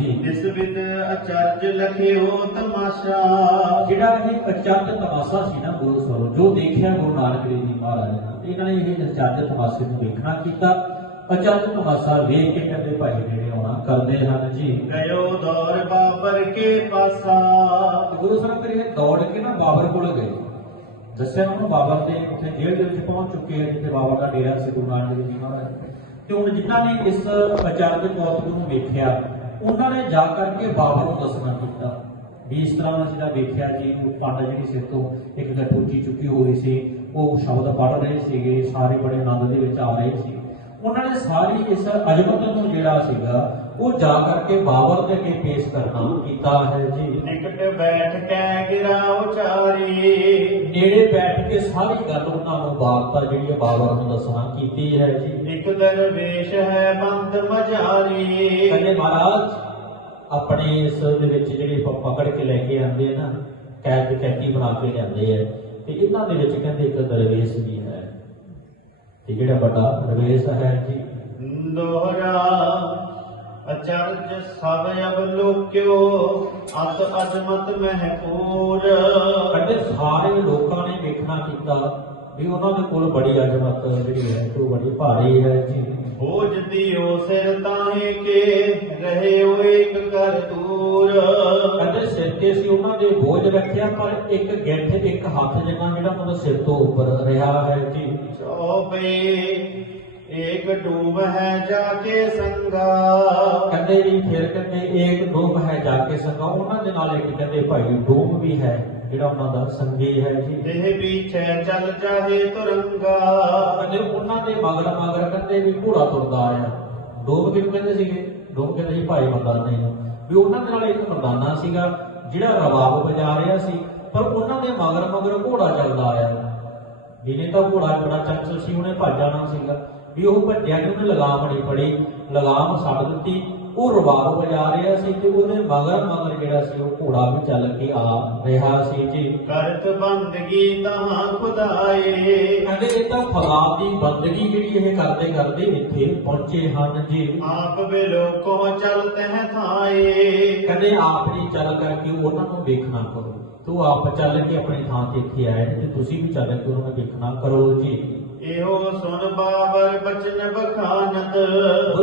ਜੀ ਜਿਸ ਵਿਦ ਅਚਰਜ ਲਖਿਓ ਤਮਾਸ਼ਾ। ਜਿਹੜਾ ਇਹ ਅਚਰਜ ਤਮਾਸ਼ਾ ਸੀ ਨਾ ਗੁਰੂ ਸਾਹਿਬ ਜੋ ਦੇਖਿਆ ਗੁਰੂ ਨਾਨਕ ਦੇਵ ਜੀ ਮਹਾਰਾਜ ਨੇ ਇਹਨਾਂ ਨੇ ਇਹ ਅਚਰਜ ਤਮਾਸ਼ੇ ਨੂੰ ਵੇਖਣਾ ਕੀਤਾ। ਅਚਰਜ ਤਮਾਸ਼ਾ ਵੇਖ ਕੇ ਕਹਿੰਦੇ ਭਾਈ ਜਿਹੜੇ ਆਉਣਾ ਕਰਦੇ ਹਨ ਜੀ। ਗਇਓ ਦੌਰ ਬਾਬਰ ਕੇ ਪਾਸਾ। ਗੁਰੂ ਸਾਹਿਬ ਇਹ ਦੌੜ ਕੇ ਨਾ ਬਾਬਰ ਕੋਲ ਗਏ। ਦੱਸਿਆ ਉਹਨੂੰ ਬਾਬਰ ਦੇ ਉੱਥੇ ਜੇਲ੍ਹ ਦੇ ਵਿੱਚ ਪਹੁੰਚ ਚੁੱਕੇ ਆ ਜਿੱਥੇ ਬਾਬਰ ਦਾ ਡੇਰਾ ਸੀ ਗੁਰੂ ਨਾਨਕ ਦੇਵ ਜੀ ਮਹਾਰਾਜ। ਤੇ ਹੁਣ ਜਿਨ੍ਹਾਂ ਨੇ ਇਸ ਅਚਰਜ ਕੌਤਕ ਨੂੰ ਵੇਖਿਆ ਉਹਨਾਂ ਨੇ ਜਾ ਕਰਕੇ ਬਾਬਰ ਨੂੰ ਦੱਸਣਾ ਕੀਤਾ ਵੀ ਇਸ ਤਰ੍ਹਾਂ ਜਿਹੜਾ ਵੇਖਿਆ ਜੀ ਉਹ ਪੰਡ ਜਿਹੜੀ ਸਿਰ ਤੋਂ ਇੱਕ ਗੱਠੂਜੀ ਚੁੱਕੀ ਹੋਈ ਸੀ, ਉਹ ਸ਼ਬਦ ਪੜ ਰਹੇ ਸੀਗੇ, ਸਾਰੇ ਬੜੇ ਆਨੰਦ ਦੇ ਵਿੱਚ ਆ ਰਹੇ ਸੀ। ਉਹਨਾਂ ਨੇ ਸਾਰੀ ਇਸ ਅਜਮਤ ਨੂੰ ਜਿਹੜਾ ਸੀਗਾ, ਉਹ ਜਾ ਕਰਕੇ ਬਾਬਰ ਦੇ ਅੱਗੇ ਪੇਸ਼ ਕਰਨਾ ਕੀਤਾ ਹੈ ਜੀ। ਨਿਕਟ ਬੈਠ ਕੇ ਗਿਰਾ ਉਚਾਰੀ ਨੇੜੇ ਬੈਠ ਕੇ ਸਾਰੀ ਗੱਲ ਉਹਨਾਂ ਨੂੰ ਬਾਬਤਾ ਜਿਹੜੀ ਹੈ ਬਾਬਰ ਨੂੰ ਦੱਸਣਾ ਕੀਤੀ ਹੈ ਜੀ। ਇਕ ਦਰਵੇਸ਼ ਹੈ ਬੰਦ ਮਝਾਰੀ। ਕਹਿੰਦੇ ਮਹਾਰਾਜ ਆਪਣੇ ਇਸ ਦੇ ਵਿੱਚ ਜਿਹੜੇ ਪਕੜ ਕੇ ਲੈ ਕੇ ਆਉਂਦੇ ਆ ਨਾ ਕੈਦ ਕੈਦੀ ਬਣਾ ਕੇ ਲਿਆਉਂਦੇ ਆ ਤੇ ਇਹਨਾਂ ਦੇ ਵਿੱਚ ਕਹਿੰਦੇ ਇੱਕ ਦਰਵੇਸ਼ ਵੀ ਹੈ। ਤੇ ਜਿਹੜਾ ਵੱਡਾ ਦਰਵੇਸ਼ ਹੈ ਜੀ। ਦੋਹਰਾ ਅਚਰਜ ਸਭ ਅਵਲੋਕਿਓ ਅਤ ਅਜਮਤ ਮਹਿਪੂਰ ਕਹਿੰਦੇ ਸਾਰੇ ਲੋਕਾਂ ਨੇ ਵੇਖਣਾ ਕੀਤਾ ਵੀ ਉਹਨਾਂ ਦੇ ਕੋਲ ਬੜੀ ਅਜਮਤ ਜਿਹੜੀ ਹੈ ਉਹ ਬੜੀ ਭਾਰੀ ਹੈ। ਜੀ ਬੋਝ ਦਿਓ ਸਿਰ ਤਾਹੇ ਕੇ ਰਹੇ ਹੋ ਇੱਕ ਕਰ ਦੂਰ। ਕਹਿੰਦੇ ਸਿਰ ਤੇ ਸੀ ਉਹਨਾਂ ਦੇ ਬੋਝ ਰੱਖਿਆ ਪਰ ਇੱਕ ਗਿੱਠ ਇੱਕ ਹੱਥ ਜਿੰਨਾ ਜਿਹੜਾ ਦੇ ਸਿਰ ਤੋਂ ਉੱਪਰ ਰਿਹਾ ਹੈ। ਜੀ ਚੌਪੇ ਏਕ ਡੂਬ ਹੈ ਜਾ ਕੇ ਸੰਗਾ। ਕਹਿੰਦੇ ਜੀ ਫਿਰ ਕਹਿੰਦੇ ਏਕ ਡੂਬ ਹੈ ਜਾ ਕੇ ਸੰਗਾ। ਉਹਨਾਂ ਦੇ ਨਾਲ ਇੱਕ ਕਹਿੰਦੇ ਭਾਈ ਡੂਬ ਵੀ ਹੈ ਜਿਹੜਾ ਉਹਨਾਂ ਦਾ ਸੰਗੀ ਹੈ ਜੀ। ਦੇਹ ਪਿਛੇ ਚੱਲ ਜਾਹੇ ਤੁਰੰਗਾ। ਕਹਿੰਦੇ ਉਹਨਾਂ ਦੇ ਮਗਰ ਮਗਰ ਕਹਿੰਦੇ ਵੀ ਘੋੜਾ ਤੁਰਦਾ ਆਇਆ। ਡੂਬ ਕਿਹਨੂੰ ਕਹਿੰਦੇ ਸੀਗੇ? ਡੂਬ ਕਹਿੰਦੇ ਸੀ ਭਾਈ ਮਰਦਾਨੇ ਨੂੰ ਵੀ ਉਹਨਾਂ ਦੇ ਨਾਲ ਇੱਕ ਮਰਦਾਨਾ ਸੀਗਾ ਜਿਹੜਾ ਰਵਾਬ ਵਜਾ ਰਿਹਾ ਸੀ ਪਰ ਉਹਨਾਂ ਦੇ ਮਗਰ ਮਗਰ ਘੋੜਾ ਚੱਲਦਾ ਆਇਆ। ਜਿਹਨੇ ਤਾਂ ਘੋੜਾ ਬੜਾ ਚੰਚਲ ਸੀ ਉਹਨੇ ਭੱਜ ਜਾਣਾ ਸੀਗਾ। ਵੀ ਉਹ ਭੱਜਿਆ ਕਿ ਉਹਨੇ ਲਗਾਮ ਨਹੀਂ ਫੜੀ ਲਗਾਮ ਛੱਡ ਦਿੱਤੀ। ਉਹ ਰਵਾਬ ਵਜਾ ਰਿਹਾ ਸੀ ਤੇ ਉਹਦੇ ਮਗਰ ਮਗਰ ਜਿਹੜਾ ਸੀ ਉਹ ਘੋੜਾ ਵੀ ਚੱਲ ਕੇ ਆ ਰਿਹਾ ਸੀ ਜੀ। ਕਰਤ ਬੰਦਗੀ ਤਹਾਂ ਖੁਦਾਏ। ਕਹਿੰਦੇ ਇਹ ਤਾਂ ਖੁਦਾ ਦੀ ਬੰਦਗੀ ਜਿਹੜੀ ਇਹ ਕਰਦੇ ਕਰਦੇ ਇੱਥੇ ਪਹੁੰਚੇ ਹਨ ਜੀ। ਆਪ ਬਿਲੋਕੋ ਚਲਤੇ ਹੈ ਥਾਏ। ਕਹਿੰਦੇ ਆਪ ਹੀ ਚੱਲ ਕਰਕੇ ਉਹਨਾਂ ਨੂੰ ਵੇਖਣਾ ਕਰੋ। ਤੂੰ ਆਪ ਚੱਲ ਕੇ ਆਪਣੀ ਥਾਂ ਤੇ ਇੱਥੇ ਆਏ ਤੇ ਤੁਸੀਂ ਵੀ ਚੱਲ ਕੇ ਉਹਨਾਂ ਨੂੰ ਵੇਖਣਾ ਕਰੋ ਜੀ। ਇਹੋ ਸੁਨ ਬਾਬਰ ਬਚਨ ਬਖਾਨਤ।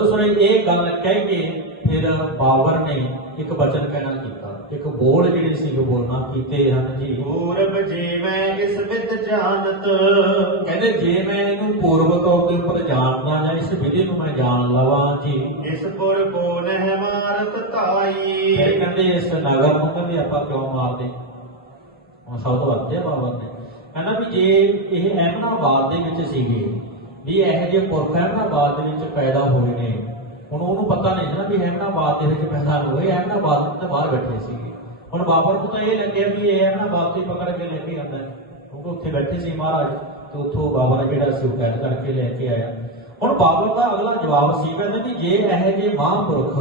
ਸਾਹਿਬ ਇਹ ਗੱਲ ਕਹਿ ਕੇ ਫਿਰ ਬਾਬਰ ਨੇ ਇੱਕ ਬਚਨ ਕਹਿਣਾ ਕੀਤਾ। ਇੱਕ ਬੋਲ ਜਿਹੜੇ ਸੀ ਉਹ ਬੋਲਣਾ ਕੀਤੇ ਹਨ ਜੀ। ਪੂਰਬ ਜੀ ਮੈਂ ਇਸ ਵਿਦ ਜਾਣਤ। ਕਹਿੰਦੇ ਜੇ ਮੈਂ ਇਹਨੂੰ ਪੂਰਵ ਤੌਰ ਦੇ ਉੱਪਰ ਜਾਣਦਾ ਜਾਂ ਇਸ ਵਿਧੀ ਨੂੰ ਮੈਂ ਜਾਣ ਲਵਾਂ ਜੀ। ਇਸ ਪੁਰ ਕੋ ਨਹਿ ਮਾਰਤ ਫਿਰ ਤਾਈ ਕਹਿੰਦੇ ਇਸ ਨਗਰ ਨੂੰ ਕਹਿੰਦੇ ਆਪਾਂ ਕਿਉਂ ਮਾਰਦੇ? ਹੁਣ ਸਭ ਤੋਂ ਵੱਧ ਬਾਬਰ ਨੇ ਕਹਿੰਦਾ ਵੀ ਜੇ ਇਹ ਅਹਿਮਦਾਬਾਦ ਦੇ ਵਿੱਚ ਸੀਗੇ, ਵੀ ਇਹ ਜੇ ਪੁਰਖ ਅਹਿਮਦਾਬਾਦ ਦੇ ਵਿੱਚ ਪੈਦਾ ਹੋਏ ਨੇ, ਹੁਣ ਉਹਨੂੰ ਪਤਾ ਨਹੀਂ ਨਾ ਵੀ ਅਹਿਮਦਾਬਾਦ ਦੇ ਵਿੱਚ ਪੈਦਾ ਹੋਏ ਅਹਿਮਦਾਬਾਦ ਵਿੱਚ ਬਾਹਰ ਬੈਠੇ ਸੀਗੇ। ਹੁਣ ਬਾਬਰ ਨੂੰ ਤਾਂ ਇਹ ਲੱਗਿਆ ਵੀ ਇਹ ਅਹਿਮਦਾਬਾਦ ਤੋਂ ਪਕੜ ਕੇ ਲੈ ਕੇ ਆਉਂਦਾ ਕਿਉਂਕਿ ਉੱਥੇ ਬੈਠੇ ਸੀ ਮਹਾਰਾਜ, ਤੇ ਉੱਥੋਂ ਬਾਬਾ ਜਿਹੜਾ ਸੀ ਉਹ ਕੈਦ ਕਰਕੇ ਲੈ ਕੇ ਆਇਆ। ਹੁਣ ਬਾਬਰ ਦਾ ਅਗਲਾ ਜਵਾਬ ਸੀ, ਕਹਿੰਦਾ ਵੀ ਜੇ ਇਹ ਜੇ ਮਹਾਂਪੁਰਖ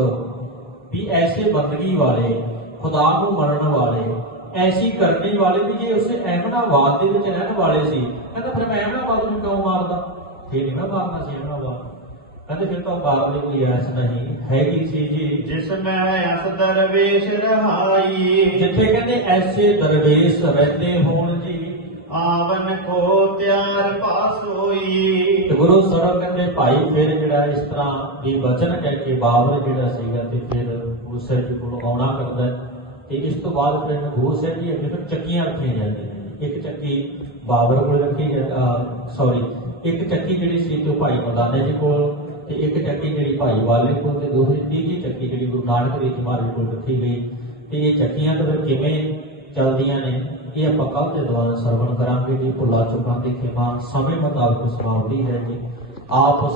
ਵੀ ਐਸੇ ਬੰਦਗੀ ਵਾਲੇ, ਖੁਦਾ ਨੂੰ ਮੰਨਣ ਵਾਲੇ ਐਸੀ ਕਰਨੀ ਵਾਲੇ ਵੀ ਜੇ ਉਸੇ ਅਹਿਮਦਾਬਾਦ ਦੇ ਵਿੱਚ ਰਹਿਣ ਵਾਲੇ ਸੀ ਕਹਿੰਦਾ ਫਿਰ ਮੈਂ ਅਹਿਮਦਾਬਾਦ ਨੂੰ ਕਿਉਂ ਮਾਰਦਾ? ਫਿਰ ਨਹੀਂ ਮੈਂ ਮਾਰਨਾ ਸੀ ਅਹਿਮਦਾਬਾਦ ਕਹਿੰਦੇ ਫਿਰ ਤਾਂ ਬਾਹਰ ਦੇ ਕੋਈ ਐਸ ਨਹੀਂ ਹੈਗੀ ਸੀ ਜੀ। ਜਿਸ ਮੈਂ ਅਸ ਦਰਵੇਸ਼ ਰਹਾਈ। ਜਿੱਥੇ ਕਹਿੰਦੇ ਐਸੇ ਦਰਵੇਸ਼ ਰਹਿੰਦੇ ਹੋਣ ਜੀ। ਆਵਨ ਕੋ ਤਿਆਰ ਪਾਸ ਹੋਈ। ਗੁਰੂ ਸਾਹਿਬ ਕਹਿੰਦੇ ਭਾਈ ਫਿਰ ਜਿਹੜਾ ਇਸ ਤਰ੍ਹਾਂ ਦੀ ਬਚਨ ਕਹਿ ਕੇ ਬਾਬਰ ਜਿਹੜਾ ਸੀਗਾ ਤੇ ਫਿਰ ਜੀ ਕੋਲ ਆਉਣਾ ਕਰਦਾ ਹੈ। ਤੇ ਇਸ ਤੋਂ ਬਾਅਦ ਫਿਰ ਗੁਰੂ ਹੈ ਜੀ ਅੱਗੇ ਫਿਰ ਚੱਕੀਆਂ ਰੱਖੀਆਂ ਜਾਂਦੀਆਂ ਨੇ। ਇੱਕ ਚੱਕੀ ਬਾਬਰ ਕੋਲ ਰੱਖੀ ਸੌਰੀ ਇੱਕ ਚੱਕੀ ਜਿਹੜੀ ਸੀ ਤੇ ਭਾਈ ਮਰਦਾਨੇ ਜੀ ਕੋਲ ਤੇ ਇੱਕ ਚੱਕੀ ਜਿਹੜੀ ਭਾਈ ਵਾਲੇ ਕੋਲ ਤੇ ਦੂਸਰੀ ਤੀਜੀ ਚੱਕੀ ਜਿਹੜੀ ਗੁਰੂ ਨਾਨਕ ਦੇਵ ਜੀ ਮਹਾਰਾਜ ਕੋਲ ਰੱਖੀ ਗਈ। ਤੇ ਇਹ ਚੱਕੀਆਂ ਤਾਂ ਫਿਰ ਕਿਵੇਂ ਚੱਲਦੀਆਂ ਨੇ, ਇਹ ਆਪਾਂ ਕੱਲ ਦੇ ਦੁਆਰਾ ਸਰਵਣ ਕਰਾਂਗੇ ਜੀ, ਭੁੱਲਾ ਚੁੱਕਾਂ ਦੀ ਖਿਮਾ ਸਮੇਂ ਮੁਤਾਬਕ ਸਮਾਪਤੀ ਹੈ ਜੀ। ਆਪ